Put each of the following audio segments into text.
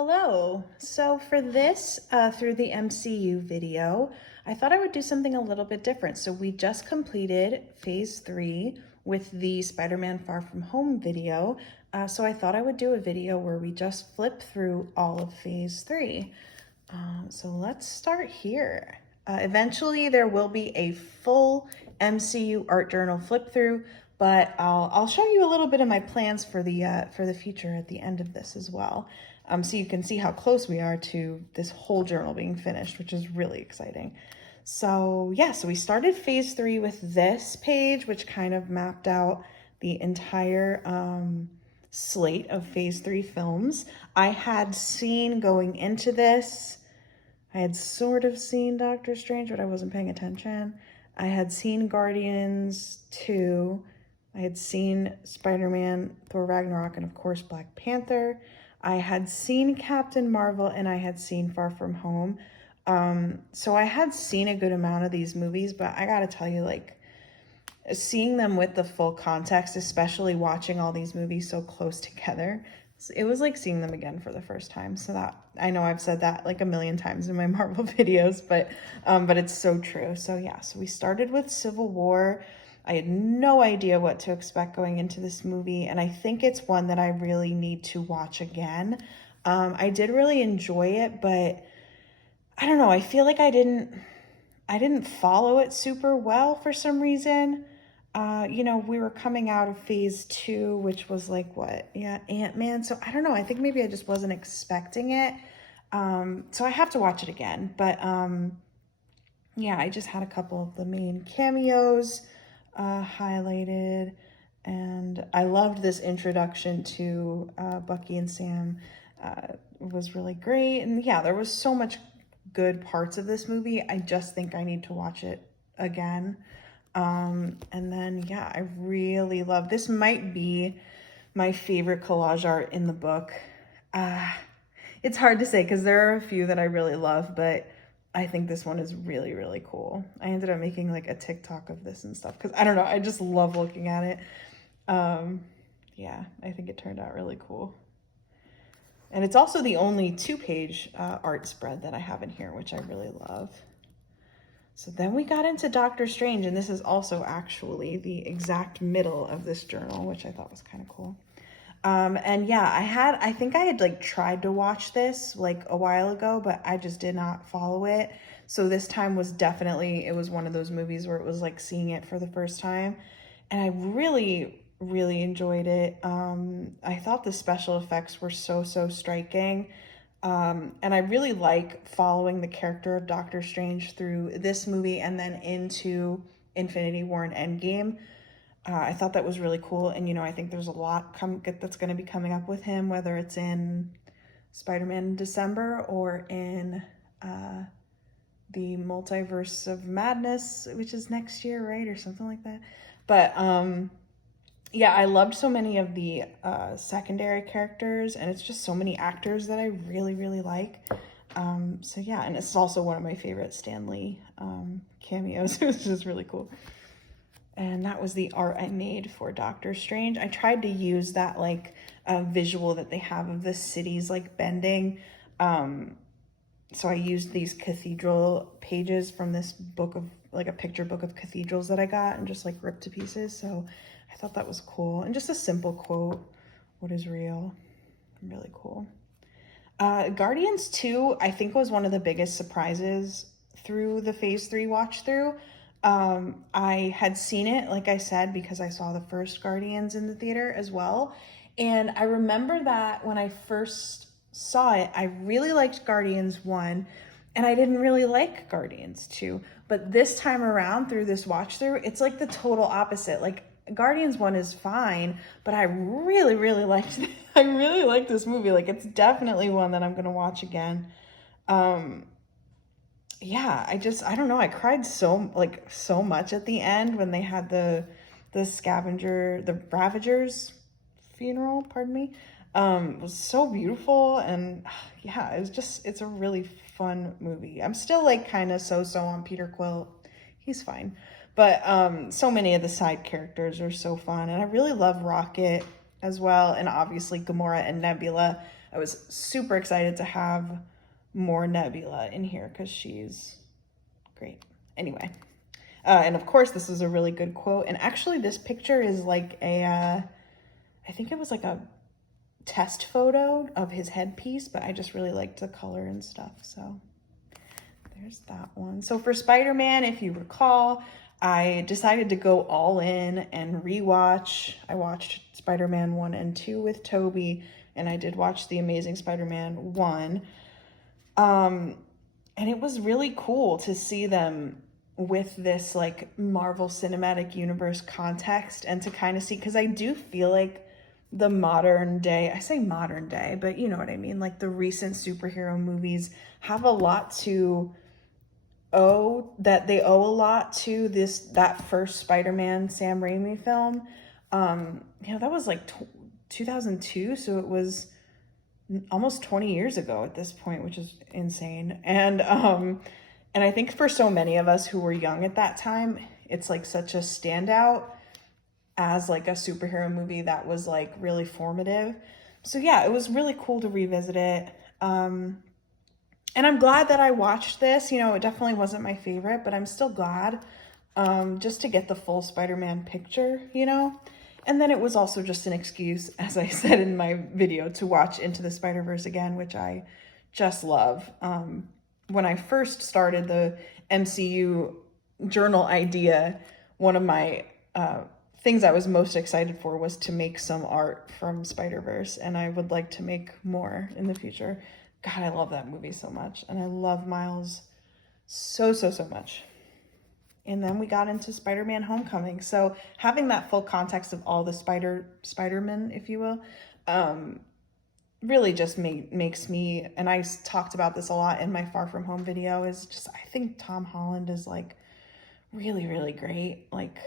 Hello. So for this through the MCU video, I thought I would do something a little bit different. So we just completed phase 3 with the Spider-Man Far From Home video. So I thought I would do a video where we just flip through all of phase 3. So let's start here. Eventually there will be a full MCU art journal flip through, but I'll show you a little bit of my plans for the future at the end of this as well. So you can see how close we are to this whole journal being finished, which is really exciting. So yeah, so we started phase 3 with this page, which kind of mapped out the entire slate of phase 3 films. I had seen going into this, I had sort of seen Doctor Strange, but I wasn't paying attention. I had seen Guardians 2. I had seen Spider-Man, Thor Ragnarok, and of course Black Panther. I had seen Captain Marvel and I had seen Far From Home. So I had seen a good amount of these movies, but I gotta tell you, like, seeing them with the full context, especially watching all these movies so close together, it was like seeing them again for the first time. So that, I know I've said that like a million times in my Marvel videos, but it's so true. So yeah, so we started with Civil War. I had no idea what to expect going into this movie, and I think it's one that I really need to watch again. I did really enjoy it, but I don't know, I feel like I didn't follow it super well for some reason. We were coming out of phase 2, which was like what? Yeah, Ant-Man. So I don't know, I think maybe I just wasn't expecting it. So I have to watch it again, but yeah, I just had a couple of the main cameos highlighted, and I loved this introduction to Bucky and Sam. It was really great, and yeah, there was so much good parts of this movie. I just think I need to watch it again. And then yeah, I really love this. Might be my favorite collage art in the book. It's hard to say because there are a few that I really love, but I think this one is really, really cool. I ended up making like a TikTok of this and stuff because I don't know, I just love looking at it. Yeah, I think it turned out really cool. And it's also the only 2-page art spread that I have in here, which I really love. So then we got into Doctor Strange, and this is also actually the exact middle of this journal, which I thought was kind of cool. And yeah, I think I had like tried to watch this like a while ago, but I just did not follow it. So this time was definitely, it was one of those movies where it was like seeing it for the first time. And I really, really enjoyed it. I thought the special effects were so striking. And I really like following the character of Doctor Strange through this movie and then into Infinity War and Endgame. I thought that was really cool, and I think there's a lot that's going to be coming up with him, whether it's in Spider-Man in December or in the Multiverse of Madness, which is next year, right, or something like that. But yeah, I loved so many of the secondary characters, and it's just so many actors that I really, really like. So yeah, and it's also one of my favorite Stan Lee cameos. It was just really cool. And that was the art I made for Doctor Strange. I tried to use that like visual that they have of the cities like bending. So I used these cathedral pages from this book of like a picture book of cathedrals that I got and just like ripped to pieces. So I thought that was cool. And just a simple quote, what is real? Really cool. Guardians 2, I think, was one of the biggest surprises through the phase 3 watch through. I had seen it, like I said, because I saw the first Guardians in the theater as well. And I remember that when I first saw it, I really liked Guardians 1, and I didn't really like Guardians 2. But this time around through this watch through, it's like the total opposite. Like Guardians 1 is fine, but I really, really liked it. I really liked this movie. Like it's definitely one that I'm going to watch again. Yeah, I don't know. I cried so much at the end when they had the Ravager's funeral, pardon me. It was so beautiful, and yeah, it's a really fun movie. I'm still like kind of so on Peter Quill. He's fine. But so many of the side characters are so fun, and I really love Rocket. as well. And obviously Gamora and Nebula. I was super excited to have more Nebula in here because she's great. Anyway, and of course this is a really good quote. And actually this picture is like a, I think it was like a test photo of his headpiece, but I just really liked the color and stuff. So there's that one. So for Spider-Man, if you recall, I decided to go all in and rewatch. I watched Spider-Man 1 and 2 with Toby, and I did watch The Amazing Spider-Man 1. And it was really cool to see them with this like Marvel Cinematic Universe context, and to kind of see, because I do feel like the modern day, I say modern day, but you know what I mean, like the recent superhero movies have a lot to they owe a lot to that first Spider-Man Sam Raimi film. That was like 2002, so it was almost 20 years ago at this point, which is insane. And I think for so many of us who were young at that time, it's like such a standout as like a superhero movie that was like really formative. So yeah, it was really cool to revisit it. And I'm glad that I watched this. It definitely wasn't my favorite, but I'm still glad just to get the full Spider-Man picture, And then it was also just an excuse, as I said in my video, to watch Into the Spider-Verse again, which I just love. When I first started the MCU journal idea, one of my things I was most excited for was to make some art from Spider-Verse, and I would like to make more in the future. God, I love that movie so much, and I love Miles so much. And then we got into Spider-Man Homecoming. So having that full context of all the Spider-Man, if you will, really just makes me, and I talked about this a lot in my Far From Home video, is just, I think Tom Holland is like really, really great. Like,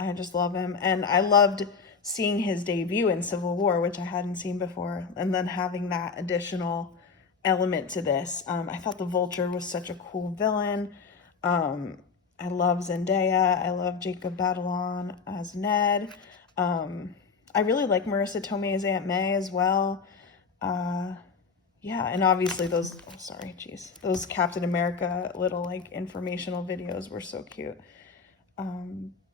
I just love him. And I loved seeing his debut in Civil War, which I hadn't seen before, and then having that additional element to this. I thought the Vulture was such a cool villain. I love Zendaya. I love Jacob Batalon as Ned. I really like Marissa Tomei as Aunt May as well. Yeah, and obviously those Captain America little like informational videos were so cute.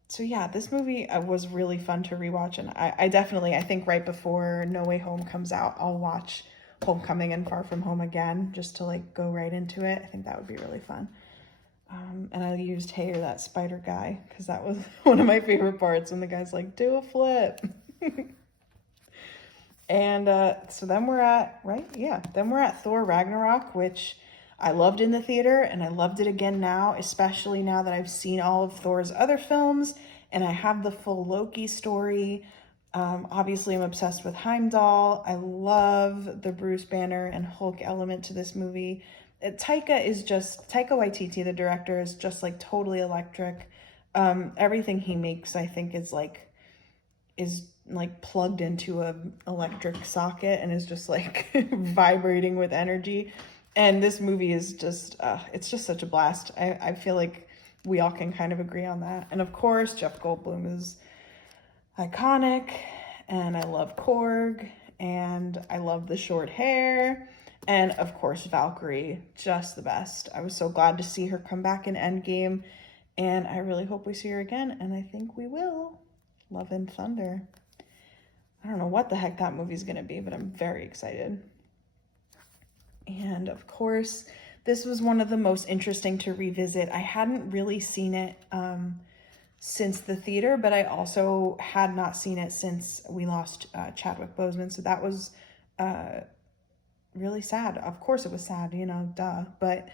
So yeah, this movie was really fun to rewatch, and I definitely, I think right before No Way Home comes out, I'll watch Homecoming and Far From Home again, just to like go right into it. I think that would be really fun. And I used Hey, You're That Spider Guy, because that was one of my favorite parts, when the guy's like, do a flip. And so then we're at, then we're at Thor Ragnarok, which I loved in the theater, and I loved it again now, especially now that I've seen all of Thor's other films, and I have the full Loki story. Obviously, I'm obsessed with Heimdall. I love the Bruce Banner and Hulk element to this movie. Taika Waititi, the director, is just like totally electric. Everything he makes, I think, is like plugged into a electric socket and is just like vibrating with energy. And this movie is just, it's just such a blast. I feel like we all can kind of agree on that. And of course, Jeff Goldblum is iconic, and I love Korg, and I love the short hair, and of course, Valkyrie, just the best. I was so glad to see her come back in Endgame, and I really hope we see her again, and I think we will. Love and Thunder. I don't know what the heck that movie's gonna be, but I'm very excited. And of course, this was one of the most interesting to revisit. I hadn't really seen it since the theater, but I also had not seen it since we lost Chadwick Boseman. So that was really sad. Of course it was sad, duh. But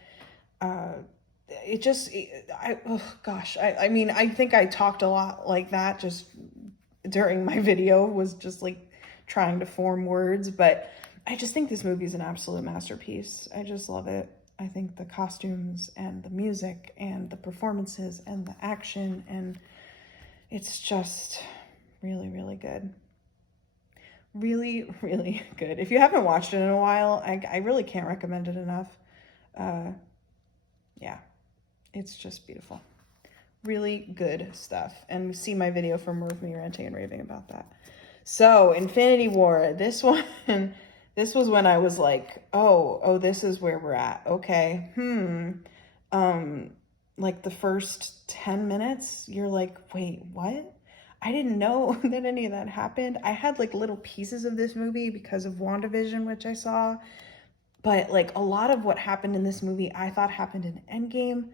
I mean, I think I talked a lot like that just during my video, was just like trying to form words, but I just think this movie is an absolute masterpiece. I just love it. I think the costumes and the music and the performances and the action, and it's just really, really good. Really, really good. If you haven't watched it in a while, I really can't recommend it enough. Yeah, it's just beautiful. Really good stuff. And see my video for more of me ranting and raving about that. So Infinity War, this one, this was when I was like, oh, this is where we're at. Okay. Like the first 10 minutes, you're like, wait, what? I didn't know that any of that happened. I had like little pieces of this movie because of WandaVision, which I saw. But like a lot of what happened in this movie, I thought happened in Endgame.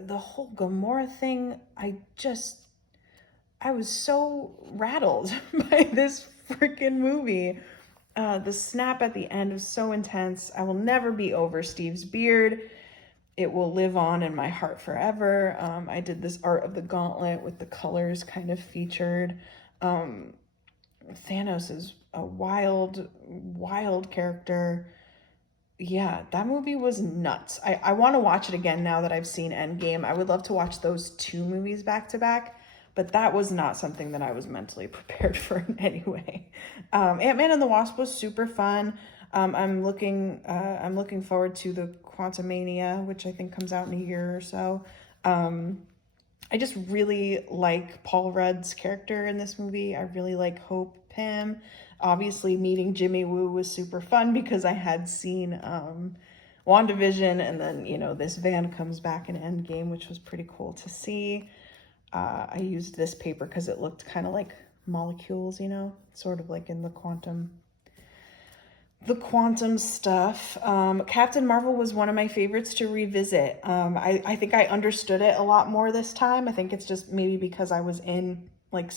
The whole Gamora thing, I was so rattled by this freaking movie. The snap at the end was so intense. I will never be over Steve's beard. It will live on in my heart forever. I did this art of the gauntlet with the colors kind of featured. Thanos is a wild, wild character. Yeah, that movie was nuts. I want to watch it again now that I've seen Endgame. I would love to watch those two movies back to back, but that was not something that I was mentally prepared for in any way. Ant-Man and the Wasp was super fun. I'm looking forward to the Quantumania, which I think comes out in a year or so. I just really like Paul Rudd's character in this movie. I really like Hope Pym. Obviously, meeting Jimmy Woo was super fun because I had seen WandaVision, and then, you know, this van comes back in Endgame, which was pretty cool to see. I used this paper because it looked kind of like molecules, you know, sort of like in the quantum stuff. Captain Marvel was one of my favorites to revisit. I think I understood it a lot more this time. I think it's just maybe because I was in like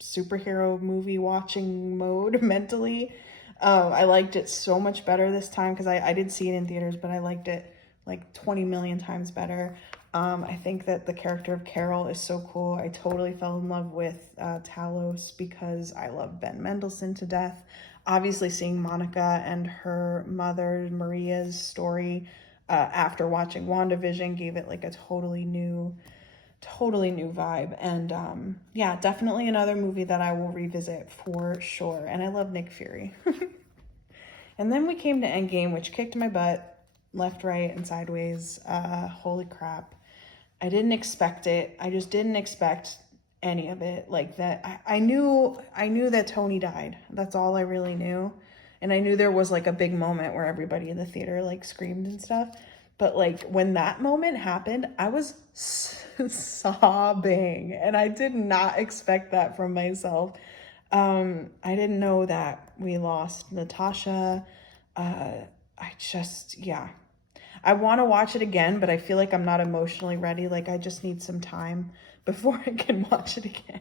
superhero movie watching mode mentally. I liked it so much better this time because I did see it in theaters, but I liked it like 20 million times better. I think that the character of Carol is so cool. I totally fell in love with Talos because I love Ben Mendelsohn to death. Obviously, seeing Monica and her mother Maria's story after watching WandaVision gave it like a totally new vibe. And yeah, definitely another movie that I will revisit for sure. And I love Nick Fury. And then we came to Endgame, which kicked my butt left, right, and sideways. Holy crap. I didn't expect it. I just didn't expect any of it like that. I knew that Tony died. That's all I really knew. And I knew there was like a big moment where everybody in the theater like screamed and stuff. But like when that moment happened, I was sobbing, and I did not expect that from myself. I didn't know that we lost Natasha. Yeah. I want to watch it again, but I feel like I'm not emotionally ready. Like I just need some time before I can watch it again.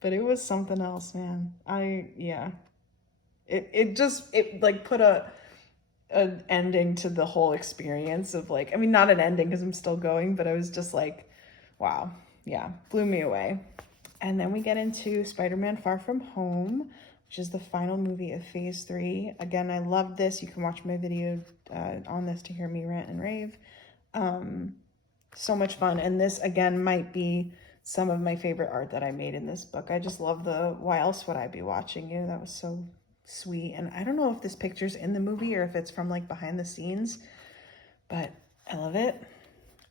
But it was something else, man. It like put an ending to the whole experience of like, I mean, not an ending because I'm still going, but I was just like, wow, yeah, blew me away. And then we get into Spider-Man Far From Home, which is the final movie of Phase 3. Again, I love this. You can watch my video on this to hear me rant and rave. So much fun. And this, again, might be some of my favorite art that I made in this book. I just love the why else would I be watching you? That was so sweet. And I don't know if this picture's in the movie or if it's from like behind the scenes, but I love it.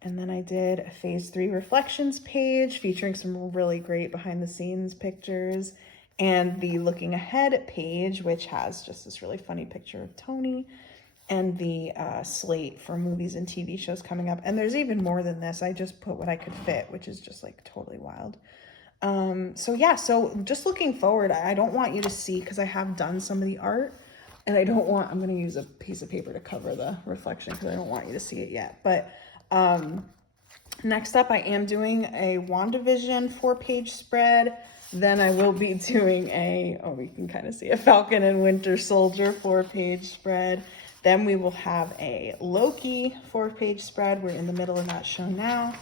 And then I did a Phase 3 reflections page featuring some really great behind the scenes pictures, and the looking ahead page, which has just this really funny picture of Tony, and the slate for movies and TV shows coming up. And there's even more than this. I just put what I could fit, which is just like totally wild. So yeah, so just looking forward, I don't want you to see, because I have done some of the art, and I'm going to use a piece of paper to cover the reflection because I don't want you to see it yet. But next up, I am doing a WandaVision 4-page spread. Then I will be doing we can kind of see a Falcon and Winter Soldier 4-page spread. Then we will have a Loki 4-page spread. We're in the middle of that show now.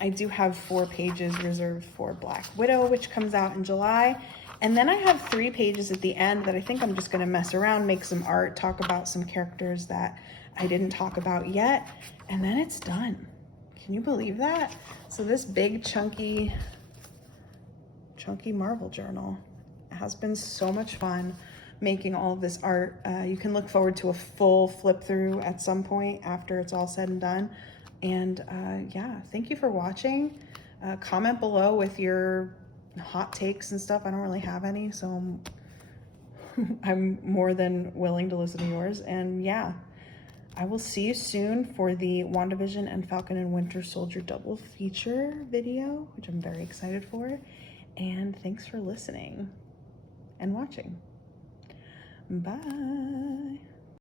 I do have 4 pages reserved for Black Widow, which comes out in July. And then I have 3 pages at the end that I think I'm just going to mess around, make some art, talk about some characters that I didn't talk about yet. And then it's done. Can you believe that? So this big chunky Marvel journal has been so much fun making all of this art. You can look forward to a full flip through at some point after it's all said and done. And yeah, thank you for watching. Comment below with your hot takes and stuff. I don't really have any, so I'm more than willing to listen to yours. And yeah, I will see you soon for the WandaVision and Falcon and Winter Soldier double feature video, which I'm very excited for. And thanks for listening and watching. Bye.